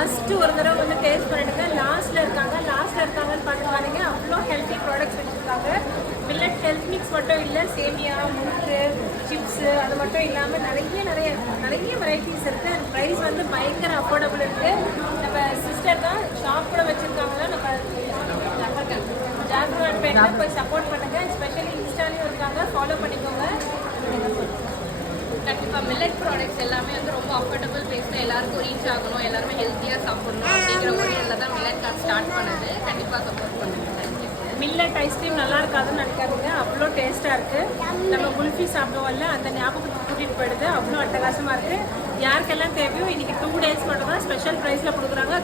Must ஒரு தடவை வந்து டேஸ்ட் பண்ணிடுங்க. லாஸ்ட்டில் இருக்காங்கன்னு பார்த்து பாருங்க. அவ்வளோ ஹெல்த்தி ப்ராடக்ட்ஸ் வச்சுருக்காங்க. மில்லட் ஹெல்த் மிக்ஸ் மட்டும் இல்லை, சேமியா, முறுக்கு, சிப்ஸு அது மட்டும் இல்லாமல் நிறைய வெரைட்டிஸ் இருக்குது. அண்ட் ப்ரைஸ் வந்து பயங்கர அஃபோர்டபுள் இருக்குது. நம்ம சிஸ்டர் தான் ஷாப் கூட வச்சுருக்காங்க. நம்ம ஜாக்ரோன்பேட்டில் போய் சப்போர்ட் பண்ணுங்கள். ஸ்பெஷலி இன்ஸ்டாலையும் இருக்காங்க, ஃபாலோ பண்ணிக்கோங்க. கண்டிப்பாக மில்லட் ப்ராடக்ட்ஸ் எல்லாமே வந்து ரொம்ப அஃபோர்டபுள் ப்ரைஸில் எல்லாருக்கும் ரீச் ஆகணும், எல்லாருமே ஹெல்த்தியாக சாப்பிடணும் அப்படிங்கிற ஒரு இதில் தான் மில்லட் கார்ட் ஸ்டார்ட் பண்ணது. கண்டிப்பாக சப்போர்ட் பண்ணுங்கள். மில்லட் ஐஸ்கிரீம் நல்லா இருக்காதுன்னு நினைக்காதீங்க, அவ்வளோ டேஸ்ட்டாக இருக்குது. நம்ம குல்ஃபி சாப்பிடுவோம்ல, அந்த ஞாபகத்துக்கு கூட்டிகிட்டு போயிடுது. அவ்வளோ அட்டகாசமாக இருக்குது. யாருக்கெல்லாம் தேவையோ இன்றைக்கி 2 days மட்டும் தான் ஸ்பெஷல் ப்ரைஸில் கொடுக்குறாங்க.